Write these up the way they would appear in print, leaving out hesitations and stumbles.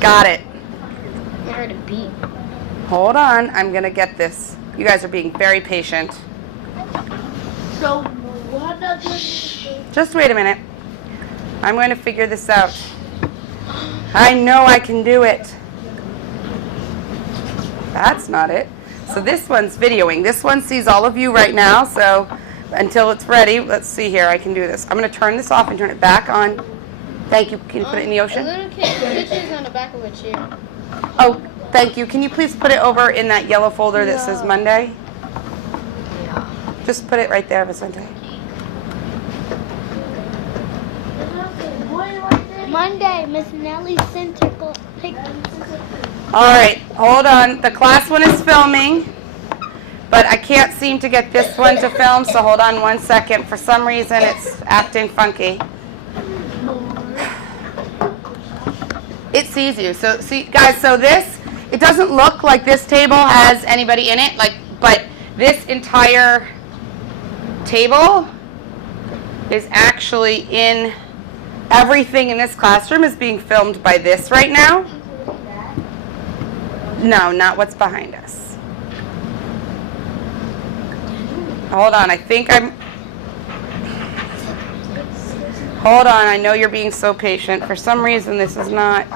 Got it. I heard a beep. Hold on. I'm going to get this. You guys are being very patient. So, what does this do? Just wait a minute. I'm going to figure this out. I know I can do it. That's not it. So this one's videoing. This one sees all of you right now. So until it's ready, let's see here. I can do this. I'm going to turn this off and turn it back on. Thank you. Can you put it in the ocean? A little kid's picture's on the back of a chair. Oh, thank you. Can you please put it over in that yellow folder that says Monday? Yeah. Just put it right there, Vicente. Monday, Miss Nellie sent her pictures. All right, hold on. The class one is filming, but I can't seem to get this one to film, so hold on 1 second. For some reason, it's acting funky. It sees you. So, see, guys, so this, it doesn't look like this table has anybody in it, but this entire table is actually in, everything in this classroom is being filmed by this right now. No, not what's behind us. Hold on, I think I'm... Hold on, I know you're being so patient. For some reason, this is not...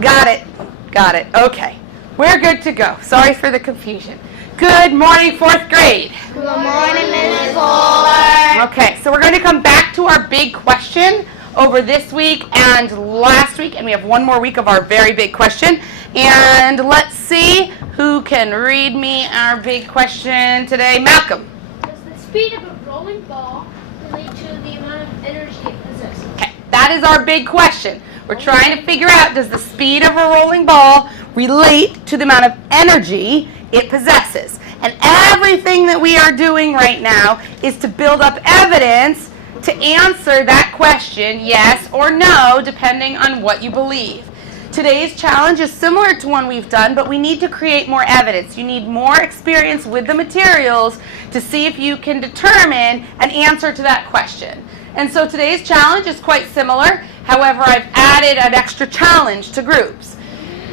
Got it. Got it. Okay. We're good to go. Sorry for the confusion. Good morning, 4th grade. Good morning, Mrs. Fuller. Okay, so we're going to come back to our big question over this week and last week, and we have one more week of our very big question. And let's see who can read me our big question today. Malcolm. Does the speed of a rolling ball relate to the amount of energy it possesses? Okay, that is our big question. We're trying to figure out, does the speed of a rolling ball relate to the amount of energy it possesses? And everything that we are doing right now is to build up evidence to answer that question, yes or no, depending on what you believe. Today's challenge is similar to one we've done, but we need to create more evidence. You need more experience with the materials to see if you can determine an answer to that question. And so today's challenge is quite similar. However, I've added an extra challenge to groups.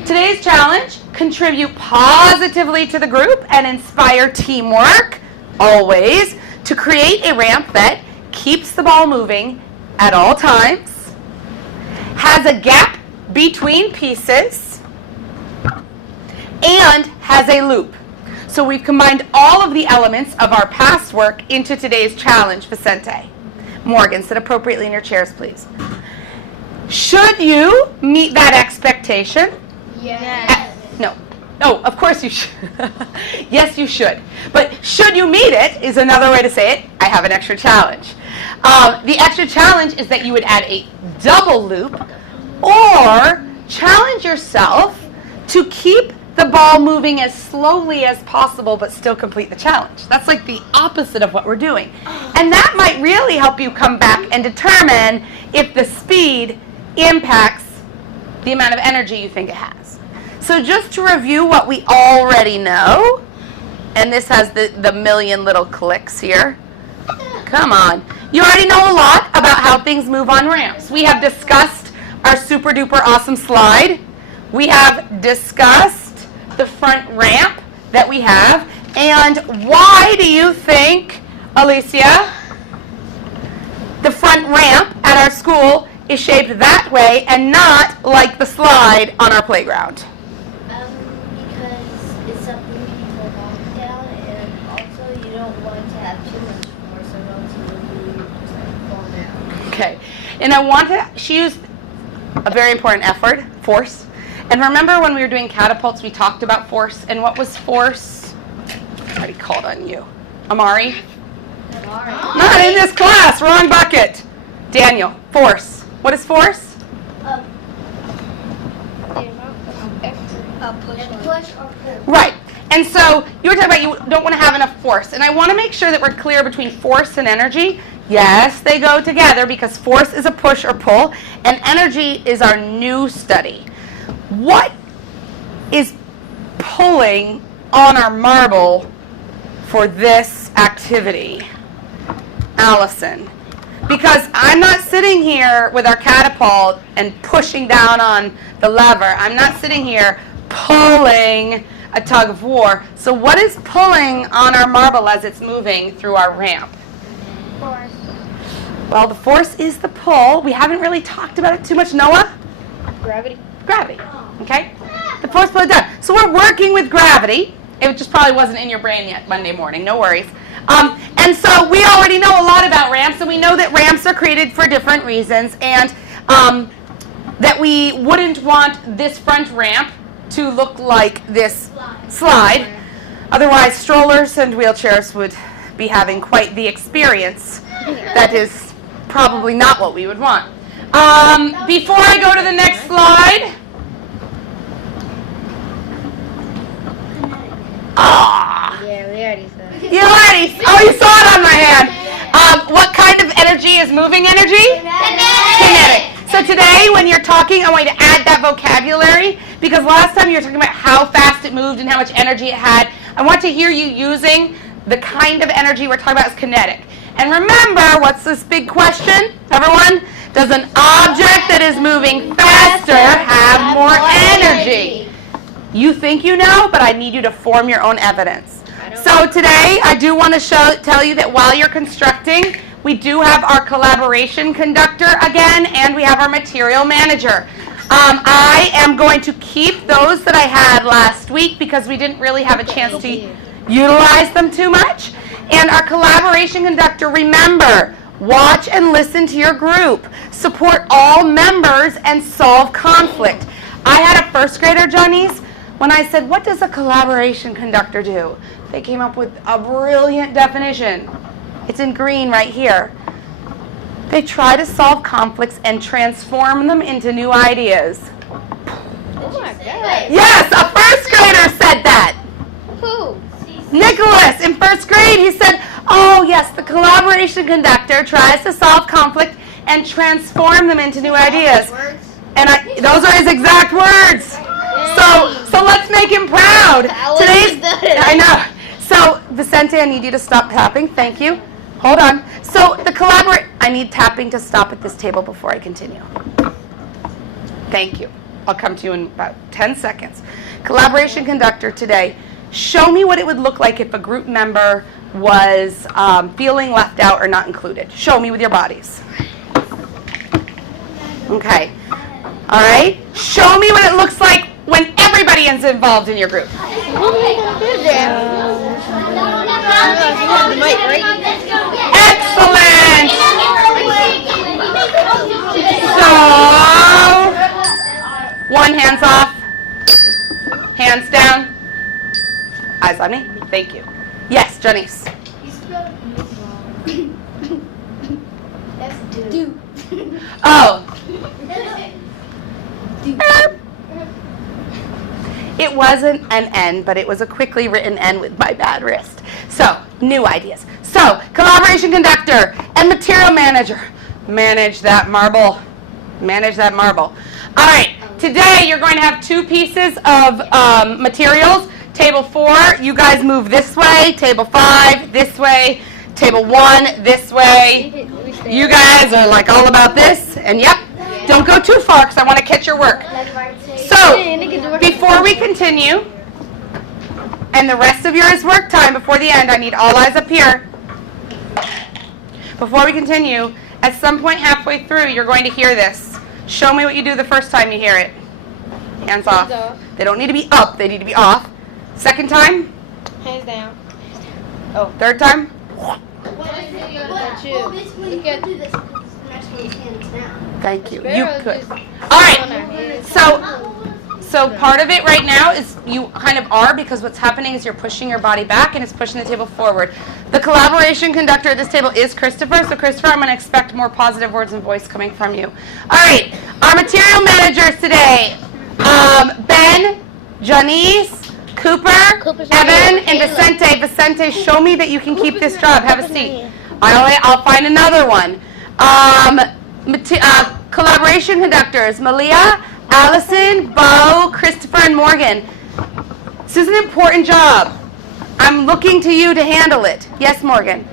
Today's challenge: contribute positively to the group and inspire teamwork, always, to create a ramp that keeps the ball moving at all times, has a gap between pieces, and has a loop. So we've combined all of the elements of our past work into today's challenge. Vicente, Morgan, sit appropriately in your chairs, please. Should you meet that expectation? Yes. No. Oh, of course you should. Yes, you should. But should you meet it is another way to say it. I have an extra challenge. The extra challenge is that you would add a double loop or challenge yourself to keep the ball moving as slowly as possible but still complete the challenge. That's like the opposite of what we're doing. And that might really help you come back and determine if the speed impacts the amount of energy you think it has. So just to review what we already know, and this has the million little clicks here. Come on. You already know a lot about how things move on ramps. We have discussed our super duper awesome slide. We have discussed the front ramp that we have. And why do you think, Alicia, the front ramp at our school is shaped that way and not like the slide on our playground? Because it's something to walk down, and also you don't want to have too much force, or else you will just like fall down. Okay, and she used a very important effort, force. And remember when we were doing catapults, we talked about force, and what was force? I already called on you. Amari? Not in this class, wrong bucket. Daniel, force. What is force? A push or pull. Right. And so you were talking about you don't want to have enough force. And I want to make sure that we're clear between force and energy. Yes, they go together because force is a push or pull, and energy is our new study. What is pulling on our marble for this activity? Allison. Because I'm not sitting here with our catapult and pushing down on the lever. I'm not sitting here pulling a tug of war. So what is pulling on our marble as it's moving through our ramp? Force. Well, the force is the pull. We haven't really talked about it too much. Noah? Gravity. Gravity. Okay? The force pull it down. So we're working with gravity. It just probably wasn't in your brain yet Monday morning. No worries. And so we already know a lot about ramps, and we know that ramps are created for different reasons, and that we wouldn't want this front ramp to look like this slide. Otherwise, strollers and wheelchairs would be having quite the experience. That is probably not what we would want. Before I go to the next slide. Yeah, we already said. You saw it on my hand. What kind of energy is moving energy? Kinetic. So today, when you're talking, I want you to add that vocabulary, because last time you were talking about how fast it moved and how much energy it had. I want to hear you using the kind of energy we're talking about as kinetic. And remember, what's this big question, everyone? Does an object that is moving faster have more energy? You think you know, but I need you to form your own evidence. So today, I do want to tell you that while you're constructing, we do have our collaboration conductor again, and we have our material manager. I am going to keep those that I had last week because we didn't really have a chance to utilize them too much. And our collaboration conductor, remember, watch and listen to your group. Support all members and solve conflict. I had a first grader, Johnny's, when I said, what does a collaboration conductor do? They came up with a brilliant definition. It's in green right here. They try to solve conflicts and transform them into new ideas. Oh my God. Yes, a first grader said that. Who? Nicholas, in first grade, he said, oh yes, the collaboration conductor tries to solve conflict and transform them into new ideas. And those are his exact words. So let's make him proud. I know. So Vicente, I need you to stop tapping. Thank you. Hold on. So I need tapping to stop at this table before I continue. Thank you. I'll come to you in about 10 seconds. Collaboration conductor today. Show me what it would look like if a group member was feeling left out or not included. Show me with your bodies. Okay. All right. Show me what it looks like when everybody is involved in your group. Excellent. So, one hand's off, hands down, eyes on me. Thank you. Yes, Janice. That's do. Oh. It wasn't an N, but it was a quickly written N with my bad wrist. So, new ideas. So, collaboration conductor and material manager. Manage that marble. Manage that marble. All right, today you're going to have two pieces of materials. Table 4, you guys move this way. Table 5, this way. Table 1, this way. You guys are like all about this. And yep, don't go too far because I want to catch your work. So, before we continue, and the rest of yours work time before the end, I need all eyes up here. Before we continue, at some point halfway through, you're going to hear this. Show me what you do the first time you hear it. Hands off. They don't need to be up, they need to be off. Second time? Hands down. Oh, third time? Thank you. You could. All right. So part of it right now is you kind of are, because what's happening is you're pushing your body back and it's pushing the table forward. The collaboration conductor at this table is Christopher. So Christopher, I'm going to expect more positive words and voice coming from you. All right. Our material managers today, Ben, Janice, Cooper, Evan, and Vicente. Vicente, show me that you can keep this job. Have a seat. I'll find another one. Collaboration conductors, Malia, Allison, Bo, Christopher, and Morgan. This is an important job. I'm looking to you to handle it. Yes, Morgan?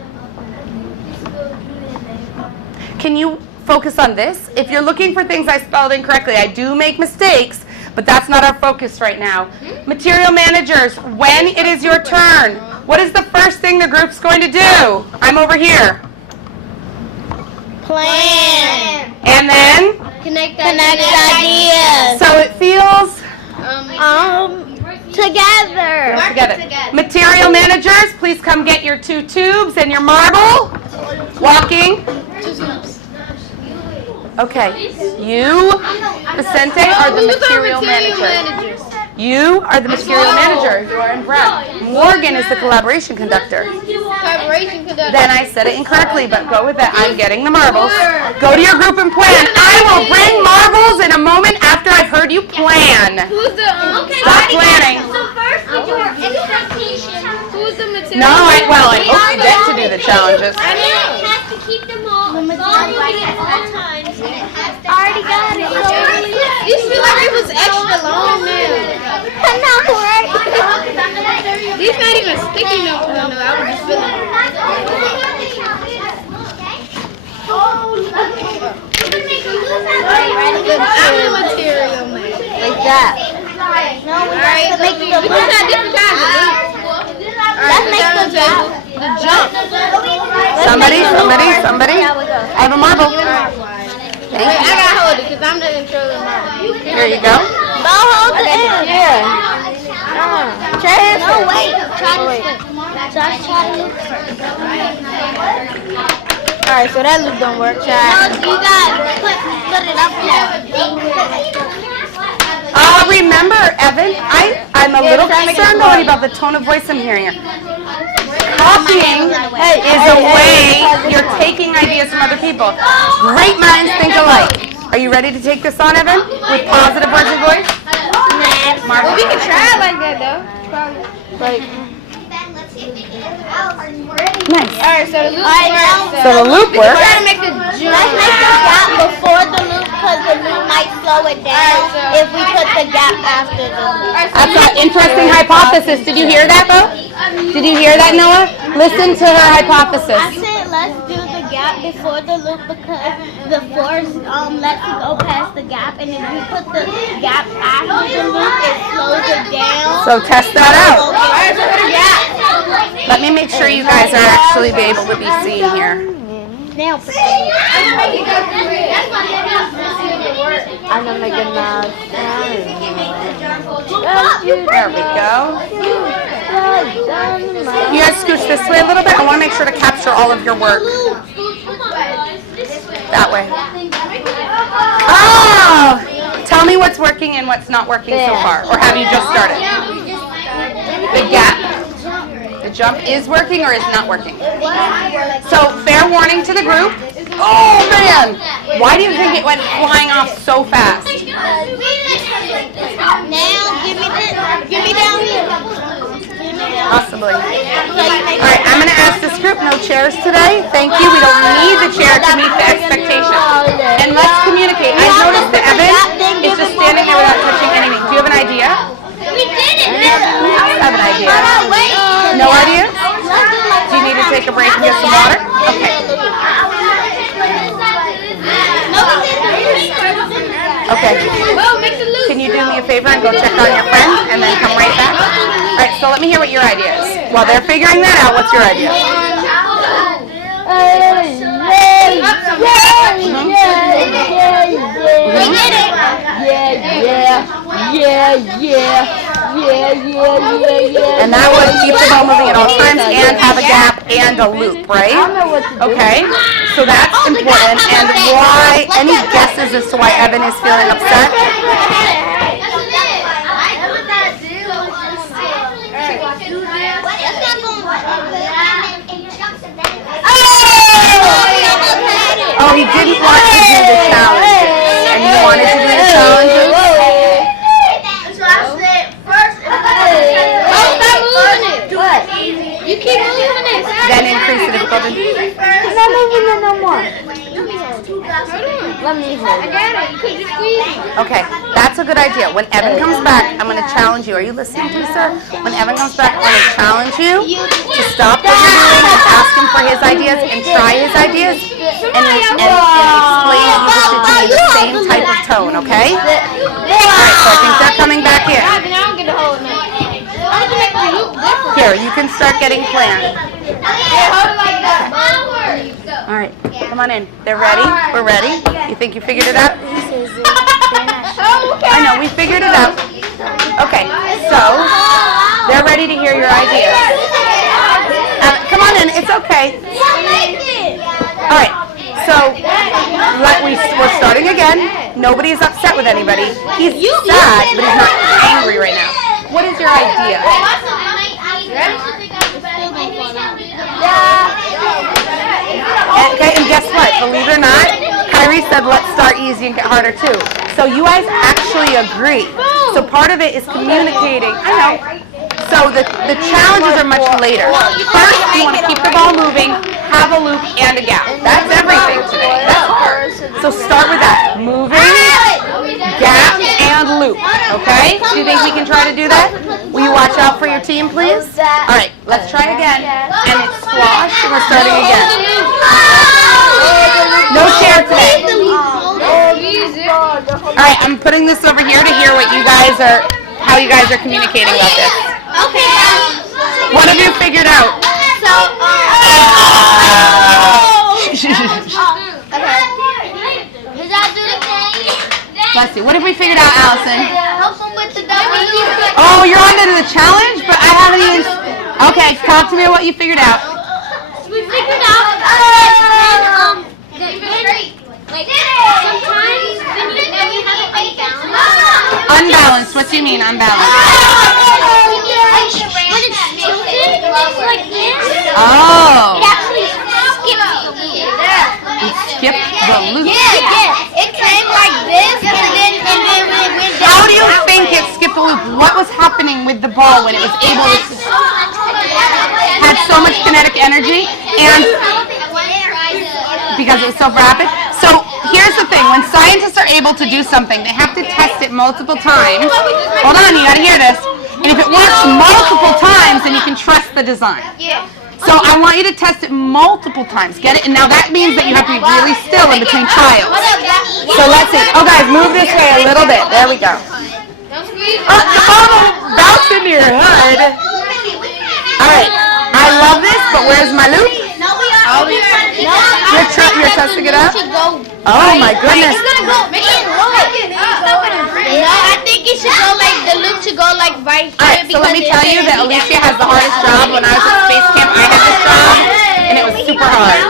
can you focus on this? If you're looking for things I spelled incorrectly, I do make mistakes, but that's not our focus right now. Material managers, when it is your turn, what is the first thing the group's going to do? I'm over here. Plan. And then? Connect Ideas. So it feels Together. together. Material managers, please come get your 2 tubes and your marble. Walking. Okay. You, Vicente, are the material manager. You are the material manager. You are in brown. Morgan is the collaboration conductor. Then I said it incorrectly, but go with that. I'm getting the marbles. Go to your group and plan. I will bring marbles in a moment after I've heard you plan. Stop planning. So first we do our expectations. Who's the material? No, I hope you get to do the challenges. I mean, it has to keep them all volume at all times. I already got it. You feel like it was extra long now. I know, right? These not even sticky no more. No, I was just feeling I'm the material man. Like that. No, we have to make the We just got different kinds of loops. Let's make the jump. The jump. Somebody. I have a marble. Wait, I gotta hold it because I'm the controller now. Here you go. Bo, hold it in. Yeah. No, wait. Try to loop. Alright, so that loop don't work. No, you got put it up there. Remember, Evan, I'm a little concerned already about the tone of voice I'm hearing. Copying is a way you're taking ideas from other people. Great minds think alike. Are you ready to take this on, Evan? With positive words and voice? Well, we can try it like that though. Probably. Nice. Alright, so the loop works. So the loop We're works. trying to make the Let's make the gap before the loop because the loop might slow it down if we put the gap after the loop. That's an interesting hypothesis. Did you hear that, Bo? Did you hear that, Noah? Listen to her hypothesis. I said let's do the gap before the loop because the force lets it go past the gap, and if we put the gap after the loop, it slows it down. So test that out. Alright, so the gap. Let me make sure you guys are actually be able to be seen here. Now, I'm gonna make a mouth. There we go. You guys scooch this way a little bit. I want to make sure to capture all of your work. That way. Oh! Tell me what's working and what's not working so far. Or have you just started? The gap. The jump is working or is not working. So, fair warning to the group. Oh, man! Why do you think it went flying off so fast? now give me down here. Possibly. All right, I'm going to ask this group, no chairs today. Thank you. We don't need the chair to meet the expectation. And let's communicate. I noticed that Evan is just standing there without touching anything. Do you have an idea? We did it. I have an idea. No idea? Do you need to take a break and get some water? Okay. Can you do me a favor and go check on your friend and then come right back? All right, so let me hear what your idea is. While they're figuring that out, what's your idea? We did it. And that would keep the ball moving at all times and have a gap and a loop, right? Okay, so that's important. And why, any guesses as to why Evan is feeling upset? Oh, he didn't want to do the challenges. And he wanted to do the challenges? You keep moving it. Then increase the difficulty. I'm not moving it no more. Let me hold. I got it. You could just squeeze it. Okay, That's a good idea. When Evan comes back, I'm going to challenge you. Are you listening to me, sir? When Evan comes back, I'm going to challenge you to stop what you're doing and ask him for his ideas and try his ideas and explain to you the same type of tone, okay? All right, so I think they're coming back in. Here, you can start getting planned. All right, come on in. They're ready? We're ready? You think you figured it out? I know, we figured it out. Okay, so they're ready to hear your ideas. Come on in, it's okay. All right, so we're starting again. Nobody is upset with anybody. He's sad, but he's not angry right now. What is your idea? Okay, and guess what? Believe it or not, Kyrie said let's start easy and get harder too. So you guys actually agree. So part of it is communicating. I know. So the challenges are much later. First, you want to keep the ball moving, have a loop, and a gap. That's everything today. That's hard. So start with that. Moving, gap, and loop. Okay? Do you think we can try to do that? Will you watch out for your team, please? All right, let's try again. And it's squash, and we're starting again. No share today. All right, I'm putting this over here to hear what you guys are, how you guys are communicating about this. Okay. What have you figured out? Let's see. What have we figured out, Allison? Help them with the W. Oh, you're on to the challenge, but I haven't even. Okay, talk to me about what you figured out. We figured out that like sometimes when you have it unbalanced. Unbalanced. What do you mean unbalanced? When it's tilted like this, Oh. it actually skips the loop. Skip the loop. Yeah, it came like this and then it went down. How do you think it skipped the loop? What was happening with the ball when it was able to had so much kinetic energy and because it was so rapid? So here's the thing, when scientists are able to do something, they have to test it multiple times. Hold on, you gotta hear this. And if it works multiple times, then you can trust the design. So I want you to test it multiple times. Get it? And now that means that you have to be really still in between trials. So let's see. Oh guys, move this way a little bit. There we go. Bounce in your head. Alright. I love this, but where's my loop? You're testing it out? Oh my goodness. I think it should go like, the loop should go like right here. Alright, so let me tell you that Alicia has the hardest job. When I was at Space Camp, I had this job, and it was super hard.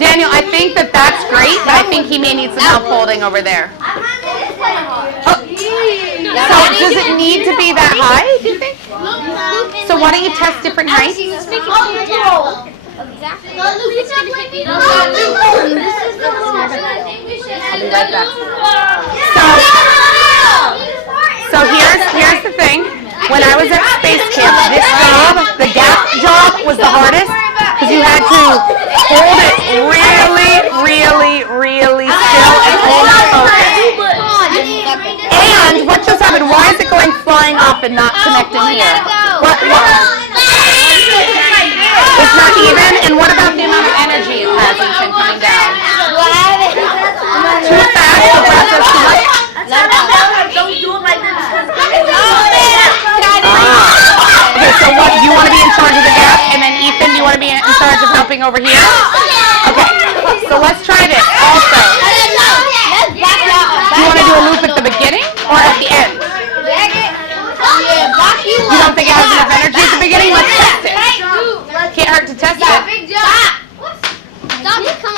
Daniel, I think that that's great, but I think he may need some help holding over there. Oh. So does it need to be that high, do you think? So why don't you test different heights? So here's the thing. When I was at Space Camp, this job, the gap job, was the hardest because you had to hold it really still and hold it focused. And what just happened? Why is it going flying off and not connecting here? What? It's not even. And what about the amount of energy it has in coming down? Too fast. The process too much. Okay, so what? You want to be in charge of the gap, and then Ethan, you want to be in charge of helping over here? Okay, so let's try this also. Do you want to do a loop at the beginning or at the end? You don't think it has enough energy at the beginning? Let's test it. Can't hurt to test it.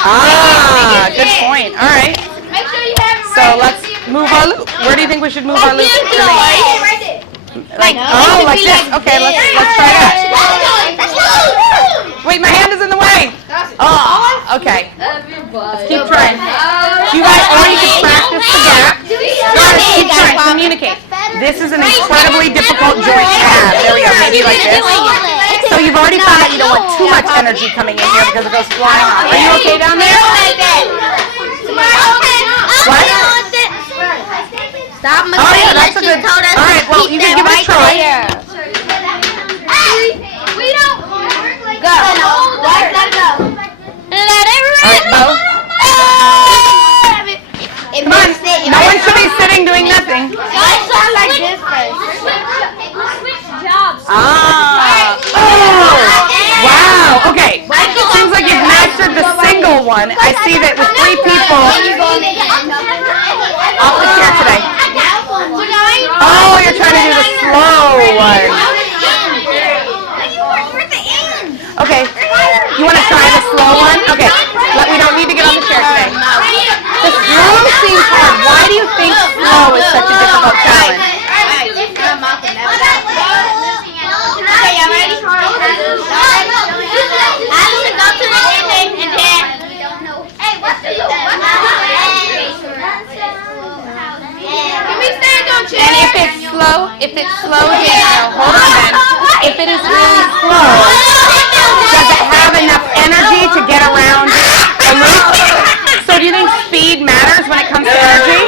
Ah, good point. All right. So let's move our loop. Where do you think we should move our loop? Like this. Okay, let's try that. Wait, my hand is in the way. Oh, okay. Let's keep trying. You guys, or you can practice the gap. Guys, keep trying. Communicate. This is an incredibly difficult joint to have. There we go. Maybe like this. So you've already found out you don't want too much energy coming in here because it goes flying off. Are you okay down there? What? Stop, Oh yeah, that's a good. All right, well you can give it a try. We don't. Go. Let it go. Let it All right, Bo. Come on. No one should be sitting doing nothing. like this first. Switch jobs. Ah. Oh. Wow. Okay. Seems like you've mastered the single one. I see that with 3 people off the chair today. Oh, you're trying to do the slow one. Okay. You want to try the slow one? Okay. We don't need to get on the chair today. The slow seems hard. Why do you think slow is such a difficult challenge? Okay, y'all ready? Allison, go to the ending and then. Hey, what's the loop? Can we stand on chairs? And if it's slow, Daniel, hold on then. If it is really slow, does it have enough energy to get around a loop? So do you think speed matters when it comes to energy?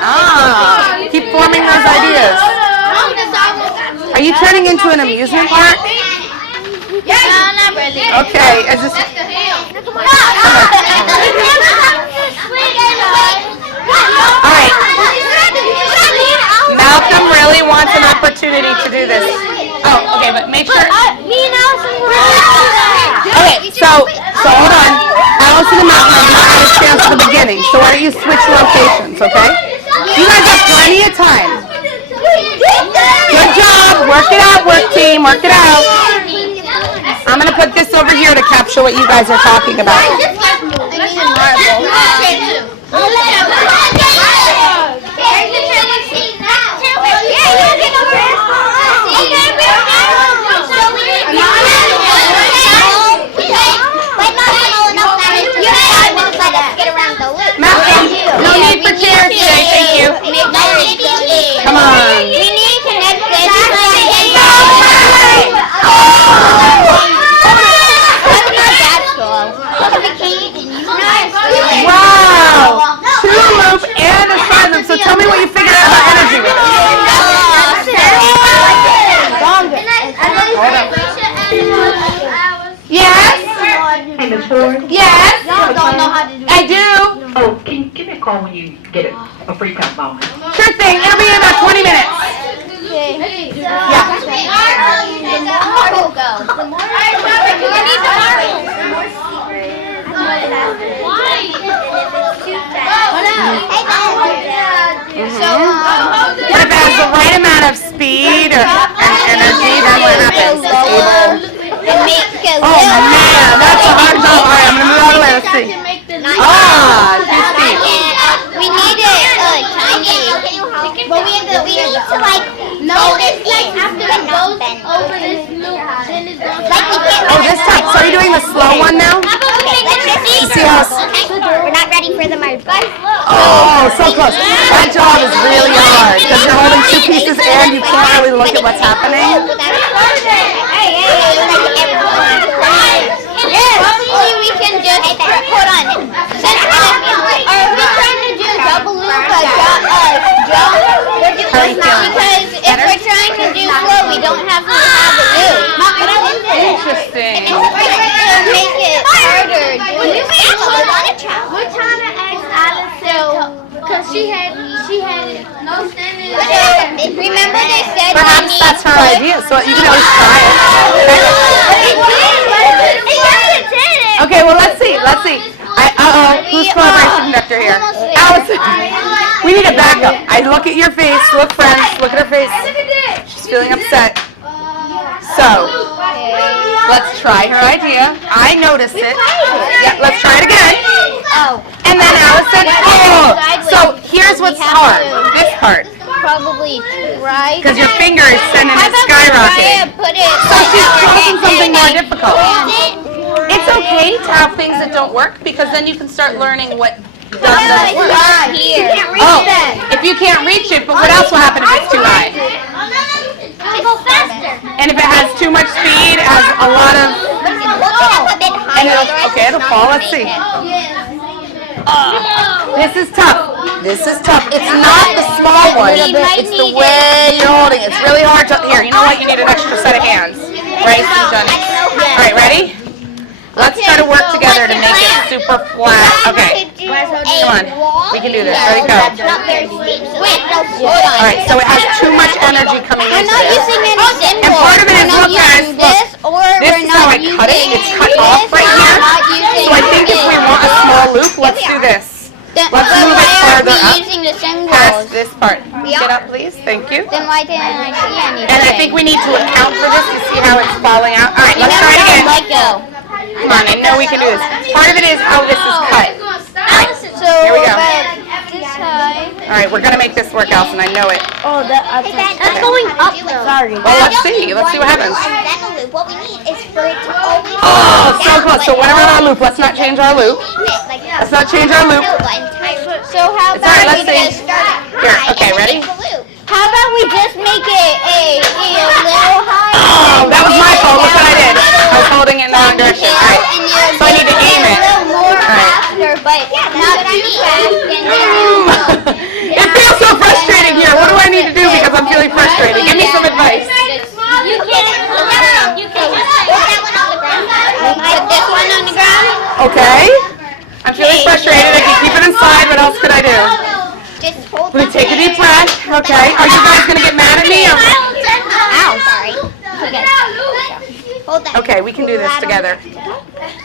Ah, keep forming those ideas. Are you turning into an amusement park? No, not really. Okay, is this... Alright, Malcolm really wants an opportunity to do this. Oh, okay, but make sure... Okay, so hold on. Allison and Malcolm have not had a chance at the beginning, so why don't you switch locations, okay? You guys have plenty of time. Good job. Work it out, work team. Work it out. I'm going to put this over here to capture what you guys are talking about. Malcolm, no need for chairs today. Thank you. Come on. We need to connect this. Wow. 2 loop and a side loop. So tell me what you figured out about energy with it. Yes? Hey, Miss Ford. Yes? Don't know how to do I do. Oh, can you give me a call when you get a free time moment? Sure thing. It'll be in about 20 minutes. But if it has the right amount of speed and energy, then what happens? It's able... Oh man, that's a hard job. All right, I'm going to move out of the way. Let's see. Ah, too steep. We need it tiny, but we need to like notice like after it goes over this loop, then it's going Oh, this time. So are you doing the slow one now? Let's See how it's... We're not ready for the march. Oh, so close. That job is really hard because you're holding 2 pieces and you can't really look at what's happening. Hopefully we can just hold on. Are we trying to do double loop jump? Because if we're trying to do slow, we don't have to have a loop. Interesting. And make it harder. We're trying to ask Allison because she had no standing. Remember they said Perhaps that's her idea, so you can always try it. Okay, well let's see. Who's collaboration conductor here? Allison. We need a backup. I look at your face. Look, friends. Look at her face. She's feeling upset. So, let's try her idea. I noticed it. Yeah, let's try it again. And then Allison. Oh, so here's what's hard. This part. Probably try. Because your finger is sending it skyrocketing. So she's chosen something more difficult. It's okay to have things that don't work because then you can start learning what doesn't work. Oh, if you can't reach it, but what else will happen if it's too high? Go faster. And if it has too much speed, it has a lot of... Okay, it'll fall. Let's see. This is tough. It's not the small one. It's the way you're holding it. It's really hard to, here, you know what? You need an extra set of hands. Right? So you've done it. All right, ready? Let's try to work together to make it super flat. Okay. Come on. We can do this. Ready, go. Wait, hold on. All right, so it has too much energy coming We're into not this. using any symbol. And part of it is, We're not look guys, using look. this, or This we're is how not I cut it. using It's cut this, off right or here. we're not using So I think if we want a small loop, let's do this. Then Let's why move it are further we up. using the Past symbols? this part. Get up, please. Thank you. Then why didn't I see anything? And I think we need to account for this to see how it's falling out. All right, let's try it again. Come on, I know we can do this. Part of it is how this is cut. So Here we go. this side. All right, we're going to make this work, Allison. I know it. Oh, that's going up though. Sorry. Well, let's see. Let's see what happens. What we need is for it to always Oh, so close. So when we're on our loop, let's not change our loop. Let's not change our loop. So how It's all right, about we let's just see. Here, okay, ready? how about we just make it a little higher? Oh, that was my fault. Look what I did. I was holding it in the wrong direction. All right. So I need to aim it. A little more All right. faster, but not too fast. And then It feels so frustrating here. What do I need to do because I'm feeling frustrated? Give me some advice. You can put that put this one on the ground. Okay. I'm feeling frustrated. I can keep it inside. What else could I do? Just hold We take a deep breath. Okay. Are you guys going to get mad at me? Or? Ow, sorry. Hold that. Okay, we can do this together. Here.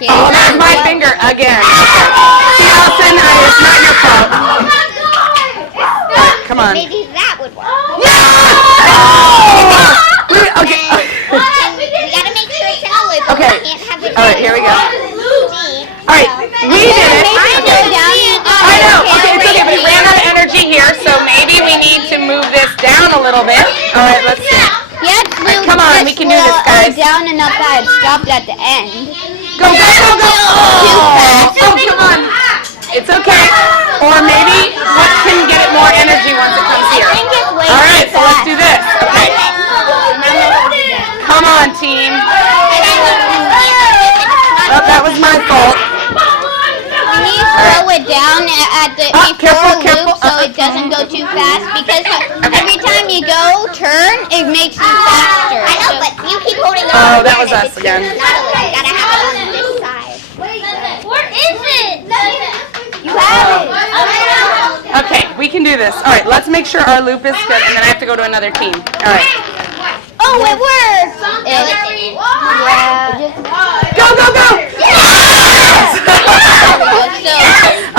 Oh, there's my finger again. Okay. See, Allison, it's not your fault. All right, come on. Maybe that would work. Okay. We gotta make sure it's in a loop. Okay. We can't have it. All right, here we go. All right, we did it. I know. Okay, it's okay, but it ran out of energy here, so maybe we need to move this down a little bit. All right, let's see. Yes, Right, come on, we can do this, guys. Down enough that it stopped at the end. Go, go, go, go. Oh, come on. It's okay. Or maybe what can get it more energy once it comes here. All right, so let's do this. Okay. Come on, team. Oh, that was my fault. We need to slow it down at the before careful, loop so it doesn't go too fast because every time you go turn, it makes you faster. I know, but you keep holding it. Oh, that was us again. You gotta have it on this side. Where is it? You have it. Okay, we can do this. All right, let's make sure our loop is good, and then I have to go to another team. All right. Oh, it worked. Go, go, go. Yes!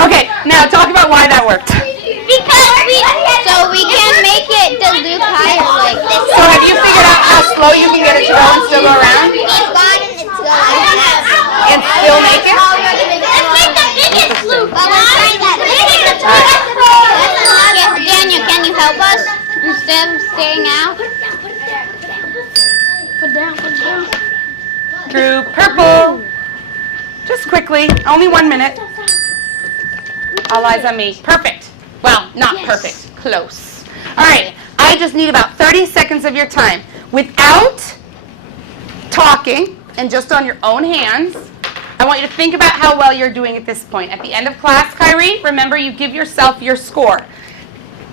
Okay, now talk about why that worked. So we can make it the loop higher like this. So have you figured out how slow you can get it to go and still go around? And still make it? Let's make the biggest loop. Daniel, can you help us instead of staying out? Put down. Through purple. Just quickly, only 1 minute. All eyes on me. Perfect. Well, not perfect. Close. All right, I just need about 30 seconds of your time. Without talking and just on your own hands, I want you to think about how well you're doing at this point. At the end of class, Kyrie, remember you give yourself your score.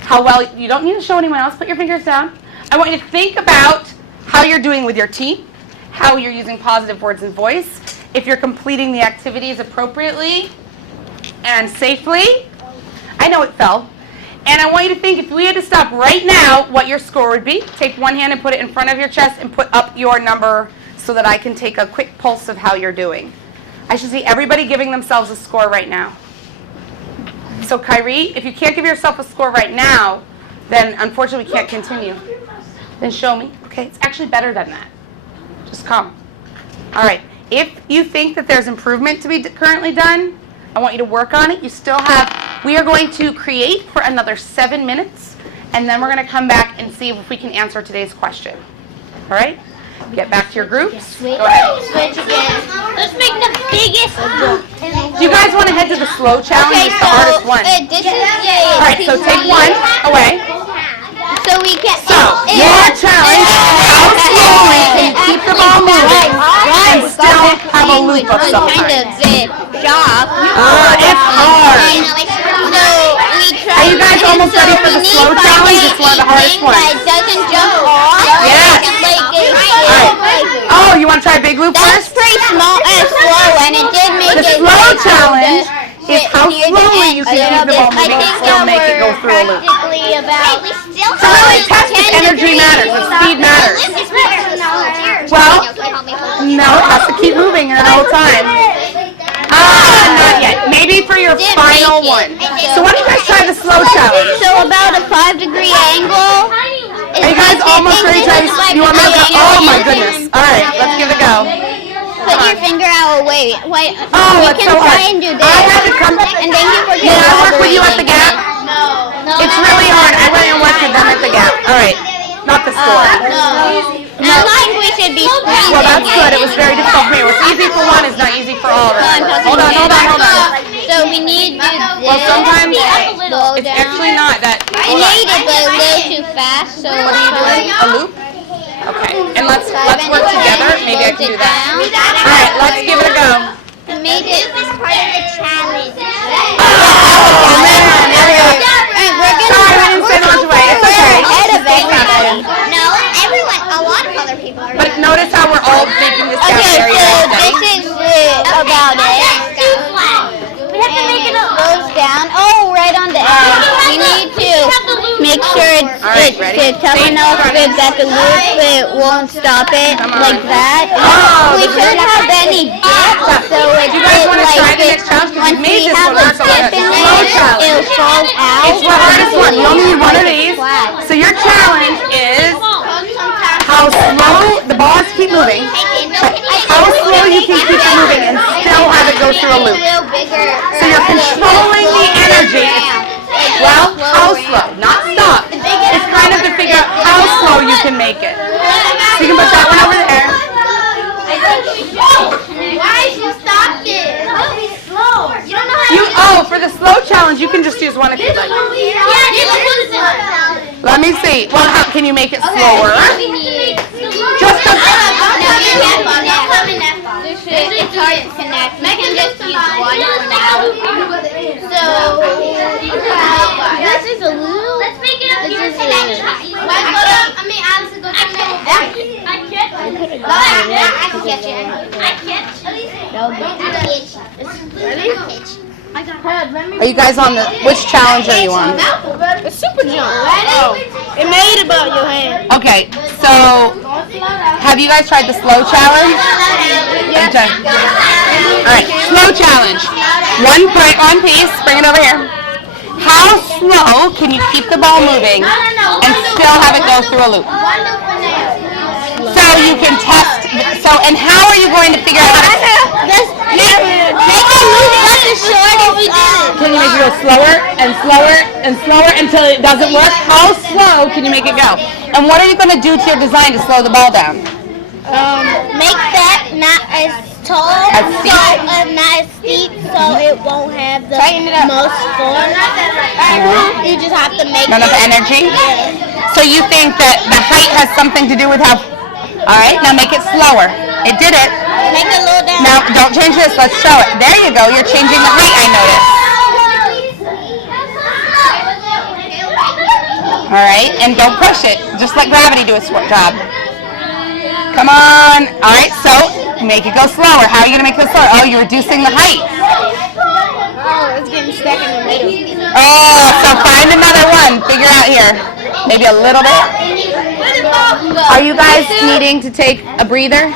How well, you don't need to show anyone else, put your fingers down. I want you to think about how you're doing with your team, how you're using positive words and voice, if you're completing the activities appropriately and safely. I know it fell. And I want you to think if we had to stop right now, what your score would be. Take one hand and put it in front of your chest and put up your number so that I can take a quick pulse of how you're doing. I should see everybody giving themselves a score right now. So Kyrie, if you can't give yourself a score right now, then unfortunately we can't continue. Then show me. Okay, it's actually better than that. Just come. All right. If you think that there's improvement to be currently done, I want you to work on it. You still have, we are going to create for another 7 minutes, and then we're going to come back and see if we can answer today's question. All right? Get back to your groups. Go ahead. Switch again. Let's make the biggest loop. Do you guys want to head to the slow challenge? It's the hardest one. This is All right, so take one away. So we can. So, your challenge, how slowly can you keep the ball moving and still have a loop of some kind kind? of job. It's hard. So we try. Are you guys almost ready for the slow challenge? challenge. It's one of the hardest ones. That doesn't jump off. Yes. Oh, you want to try big loop That's first? pretty small and slow, and it did make The it. slow challenge is how near the slowly end you a can little keep the ball bit. moving and still make it go through a loop. Practically about. So really test if energy matters, if speed matters. Well, no, it has to keep moving the whole time. Not yet. Maybe for your final one. So why don't you guys try the slow challenge? So about a 5-degree angle. Are you guys almost ready to try this? You want me to go? Oh my goodness. All right, let's give it a go. Put your finger out. Wait. Oh, We it's can so try hard. and do this. I had to come. And thank you for Can I work with you at the collaborating. Gap? It's really hard. I went and worked with them at the Gap. All right, not the store. I think we should be squeezing. Well, that's good. It was very difficult for me. What's easy for one is not easy for all. Remember. Hold on. So we need to do this. Well, sometimes slow it's down. actually not that. I Hold on. made it, but a little too fast. So What are you doing? A loop? Okay. And let's work together. Maybe I can do that. All right. Let's give it a go. I made it. This part of the challenge. Oh man! There we go. Sorry, we didn't send much away. It's okay. Ahead of everybody. No, everyone, a lot of other people are. But notice how we're all making this gap Okay, very so steady. this is about it. We have to make it up. Goes down. Oh, right on the edge. We need to make sure it's tough enough that the loop it won't stop it like that. Oh, We shouldn't have any dip, so it's You guys want to try like the next challenge? Because once you made we this have one a work, so dip it's in a slow it, challenge. it'll fall out. It's the hardest one. You only need one of these. So your challenge is how slow the ball has to keep moving, how slow you can keep it moving and still have it go through a loop. So you're controlling the energy. Well, how slow, not stop. It's kind of to figure out how slow you can make it. So you can put that one over there. Why you stopped it? You don't know how For the slow challenge, you can just use one if you'd like. Let me see. Well, how can you make it slower? Just a It's hard to connect. We can just use one for now. So, this is a little. Let's make it up. This is a Alice, go down there. I can't. I can catch it. I can't. Are you guys on the, which challenge are you on? The super jump. Oh, it made about your hand. Okay, so have you guys tried the slow challenge? Okay. All right, slow challenge. One piece, bring it over here. How slow can you keep the ball moving and still have it go through a loop? So you can test, and how are you going to figure out how to... Make it move just as short as we did. Can you make it go slower and slower and slower until it doesn't work? How slow can you make it go? And what are you going to do to your design to slow the ball down? Make that not as tall, As steep? not as steep, so it won't have the most force. You just have to make None of it. energy? So you think that the height has something to do with how... All right, now make it slower. It did it. Make it a little down. Now, don't change this. Let's show it. There you go. You're changing the height, I noticed. All right, and don't push it. Just let gravity do its job. Come on. All right, so make it go slower. How are you going to make it slower? Oh, you're reducing the height. Oh, it's getting stuck in the middle. Oh, so find another one. Figure out here. Maybe a little bit. Are you guys needing to take a breather?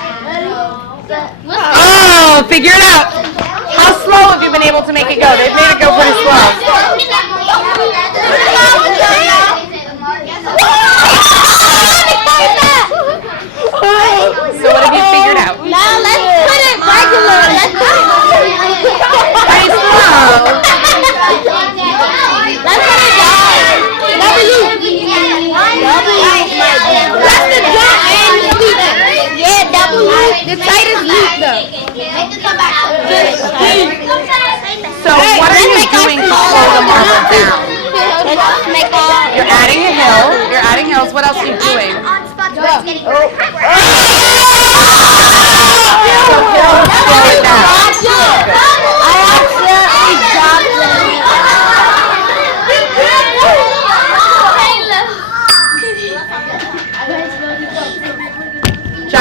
Oh, figure it out. How slow have you been able to make it go? They've made it go pretty slow. So what have you figured out? Now let's put it regular. Let's put it. Pretty slow. Let's put it down. W. That's the jump and loop. Yeah, W. The tightest loop though. So what are you doing to slow the marble down? Let's make all. You're adding a hill. You're adding hills. What else are you doing? So hills slow it down. I accidentally dropped it.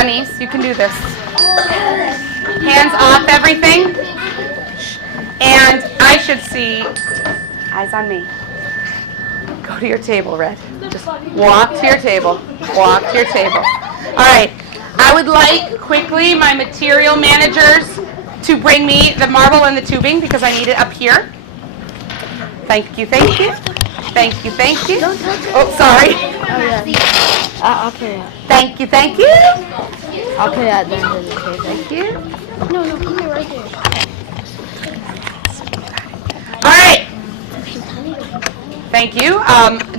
on knees. You can do this. Hands off everything. And I should see, eyes on me. Go to your table, Red. Just walk to your table. Walk to your table. All right. I would like quickly my material managers to bring me the marble and the tubing because I need it up here. Thank you, thank you. Thank you, thank you. Oh, sorry. Oh, yeah. I'll carry it. Thank you, thank you. I'll carry it at the end of the table. Thank you. No, come here right here. All right. Thank you.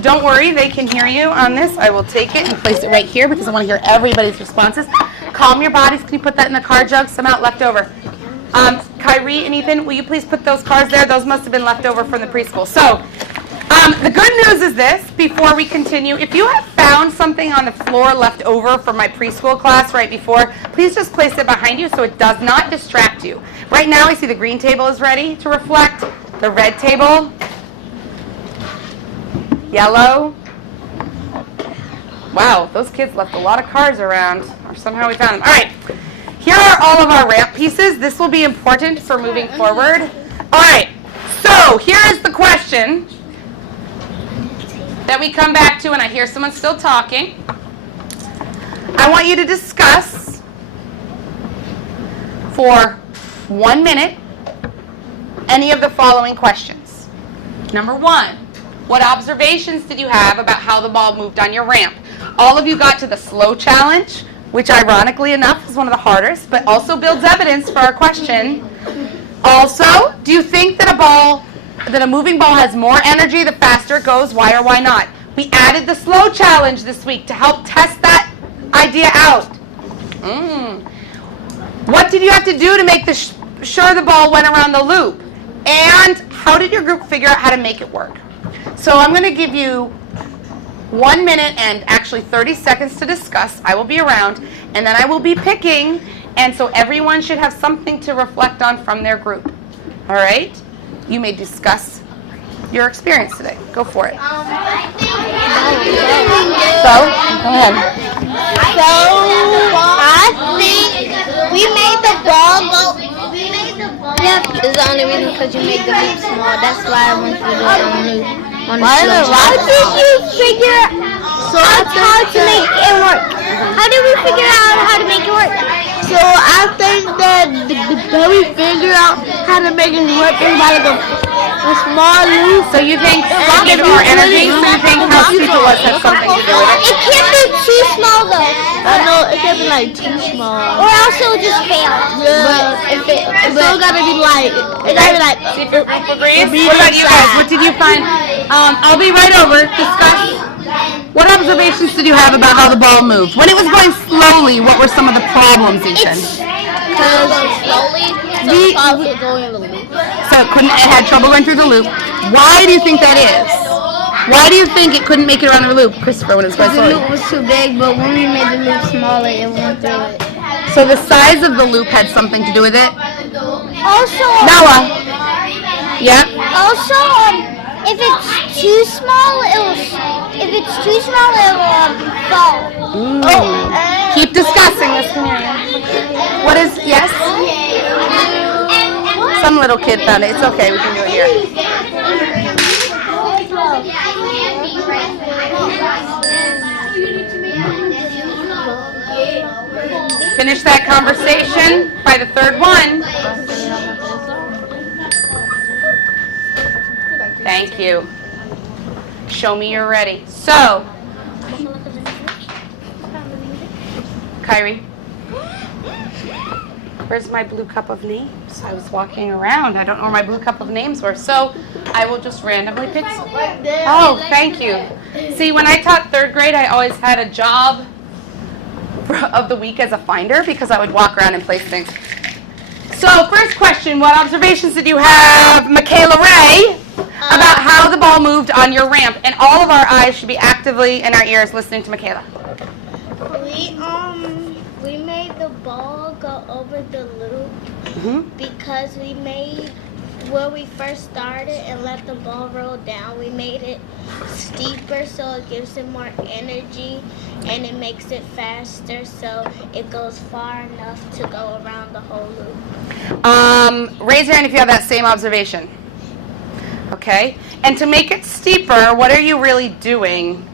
Don't worry, they can hear you on this. I will take it and place it right here because I want to hear everybody's responses. Calm your bodies. Can you put that in the car jug? Some out left over. Kyrie and Ethan, will you please put those cards there? Those must have been left over from the preschool. So, the good news is this, before we continue, if you have found something on the floor left over from my preschool class right before, please just place it behind you so it does not distract you. Right now, I see the green table is ready to reflect. The red table, yellow. Wow, those kids left a lot of cards around, or somehow we found them. All right, here are all of our ramp pieces. This will be important for moving forward. All right, so here is the question that we come back to, and I hear someone still talking. I want you to discuss for 1 minute any of the following questions. Number 1, what observations did you have about how the ball moved on your ramp? All of you got to the slow challenge, which ironically enough is one of the hardest, but also builds evidence for our question. Also, do you think that a moving ball has more energy the faster it goes? Why or why not? We added the slow challenge this week to help test that idea out. What did you have to do to make sure the ball went around the loop? And how did your group figure out how to make it work? So I'm going to give you 1 minute and actually 30 seconds to discuss. I will be around, and then I will be picking, and so everyone should have something to reflect on from their group. All right? You may discuss your experience today. Go for it. Go ahead. I think we made the ball go. Yep, it's the only reason because you made the loop small. That's why I want you to do it on the slow. How did you figure out how to make it work? How did we figure out how to make it work? So I think that we figure out how to make it work in like a small loop. So you think slow gives more energy? So you think how stupid was has something to do with it? It can't be too small though. I know it can't be like too small. Or else it'll just fail. But it's still gotta be like, it gotta be like. See if your group agrees? What about you guys? What did you find? I'll be right over. Discuss. What observations did you have about how the ball moved? When it was going slowly, what were some of the problems, Ethan? Because slowly, So it had trouble going through the loop. Why do you think that is? Why do you think it couldn't make it around the loop, Christopher, when it was going The slowly? loop was too big, but when we made the loop smaller, it went through it. So the size of the loop had something to do with it? also, Noah? Yeah? also, if it's too small, it will fall. Keep discussing this. What is, yes? Some little kid found it. It's okay, we can do it here. Finish that conversation by the third one. Thank you. Show me you're ready. So, Kyrie, where's my blue cup of names? I was walking around. I don't know where my blue cup of names were. So, I will just randomly pick some. Oh, thank you. See, when I taught third grade, I always had a job of the week as a finder because I would walk around and place things. So, first question, what observations did you have, Michaela Ray, about how the ball moved on your ramp? And all of our eyes should be actively in our ears listening to Michaela. We made the ball go over the loop because we when we first started and let the ball roll down, we made it steeper so it gives it more energy, and it makes it faster so it goes far enough to go around the whole loop. Raise your hand if you have that same observation. Okay? And to make it steeper, what are you really doing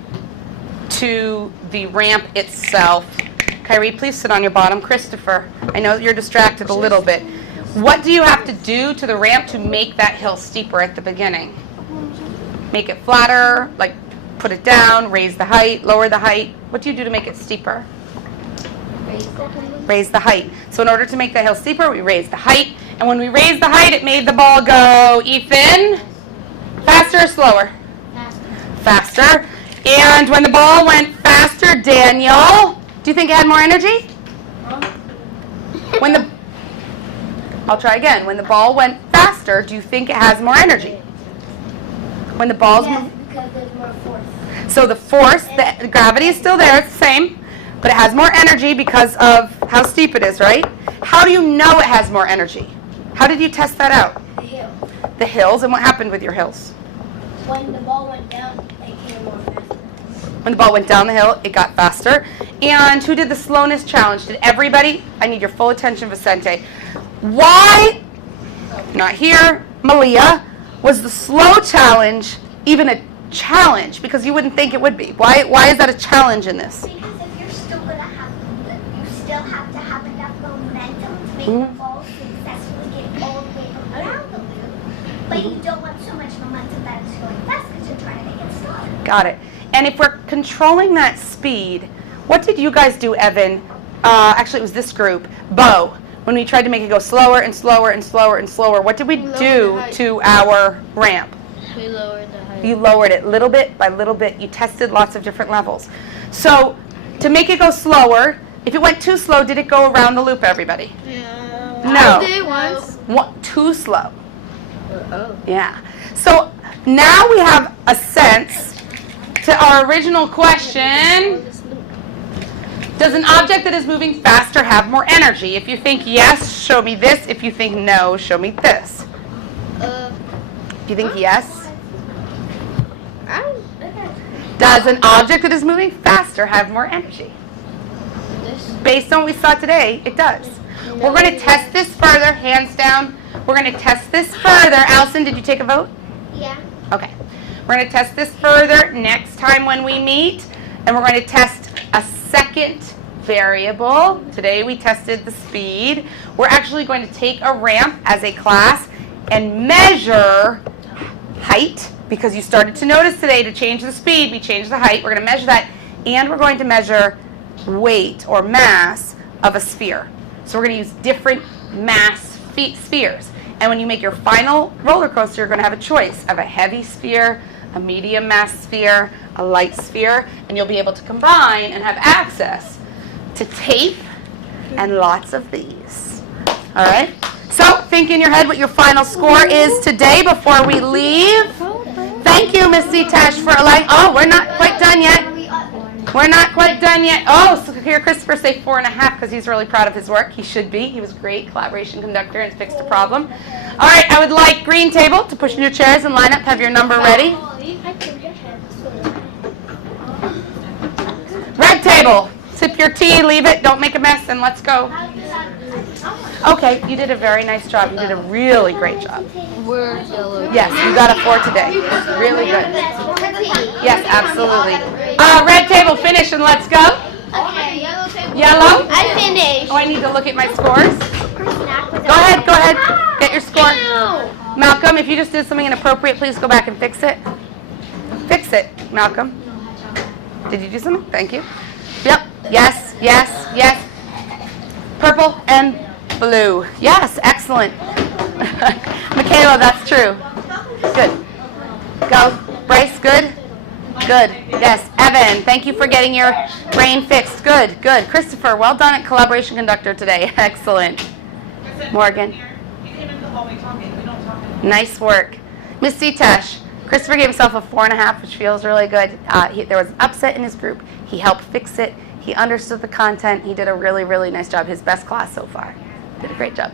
to the ramp itself? Kyrie, please sit on your bottom. Christopher, I know you're distracted a little bit. What do you have to do to the ramp to make that hill steeper at the beginning? Make it flatter, like put it down, raise the height, lower the height. What do you do to make it steeper? Raise the height. So in order to make that hill steeper, we raise the height. And when we raised the height, it made the ball go, Ethan, faster or slower? Faster. And when the ball went faster, Daniel, do you think it had more energy? I'll try again. When the ball went faster, do you think it has more energy? When the ball's Because there's more force. So the force, the gravity is still there, it's the same, but it has more energy because of how steep it is, right? How do you know it has more energy? How did you test that out? The hill. The hills, and what happened with your hills? When the ball went down, it came more faster. When the ball went down the hill, it got faster. And who did the slowness challenge? Did everybody? I need your full attention, Vicente. Why, not here, Malia, was the slow challenge even a challenge? Because you wouldn't think it would be. Why is that a challenge in this? Because if you're still gonna have, you still have to have enough momentum to make the ball successfully get all the way around the loop. But you don't want so much momentum that it's going fast because you're trying to make it stop. Got it. And if we're controlling that speed, what did you guys do, Evan? Actually, it was this group, Bo. When we tried to make it go slower and slower and slower and slower, what did we do to our ramp? We lowered the height. You lowered it little bit by little bit. You tested lots of different levels. So to make it go slower, if it went too slow, did it go around the loop, everybody? No. I did once. Too slow. Yeah. So now we have a sense to our original question. Does an object that is moving faster have more energy? If you think yes, show me this. If you think no, show me this. If you think yes, does an object that is moving faster have more energy? Based on what we saw today, it does. We're going to test this further, hands down. We're going to test this further. Allison, did you take a vote? Yeah. Okay. We're going to test this further next time when we meet, and we're going to test a second variable. Today we tested the speed. We're actually going to take a ramp as a class and measure height, because you started to notice today to change the speed, we changed the height. We're going to measure that, and we're going to measure weight or mass of a sphere. So we're going to use different mass spheres. And when you make your final roller coaster, you're going to have a choice of a heavy sphere, a medium mass sphere, a light sphere, and you'll be able to combine and have access to tape and lots of these. All right? So think in your head what your final score is today before we leave. Thank you, Miss Setash, for allowing. Oh, we're not quite done yet. We're not quite done yet. Oh, so here Christopher say 4.5 because he's really proud of his work. He should be. He was a great collaboration conductor and fixed a problem. All right, I would like green table to push in your chairs and line up. Have your number ready. Red table. Sip your tea, leave it, don't make a mess, and let's go. Okay, you did a very nice job. You did a really great job. We're yellow. Yes, you got a 4 today. Really good. Yes, absolutely. Red table, finish and let's go. Okay, yellow table. Yellow? I finished. Oh, I need to look at my scores. Go ahead. Get your score. Malcolm, if you just did something inappropriate, please go back and fix it. Fix it, Malcolm. Did you do something? Thank you. Yep. Yes. Purple and blue. Yes, excellent. Michaela, that's true. Good. Go. Bryce, good? Good. Yes. Evan, thank you for getting your brain fixed. Good. Christopher, well done at collaboration conductor today. Excellent. Morgan. Nice work. Miss Setash, Christopher gave himself a 4.5, which feels really good. There was an upset in his group. He helped fix it. He understood the content. He did a really, really nice job. His best class so far. Did a great job.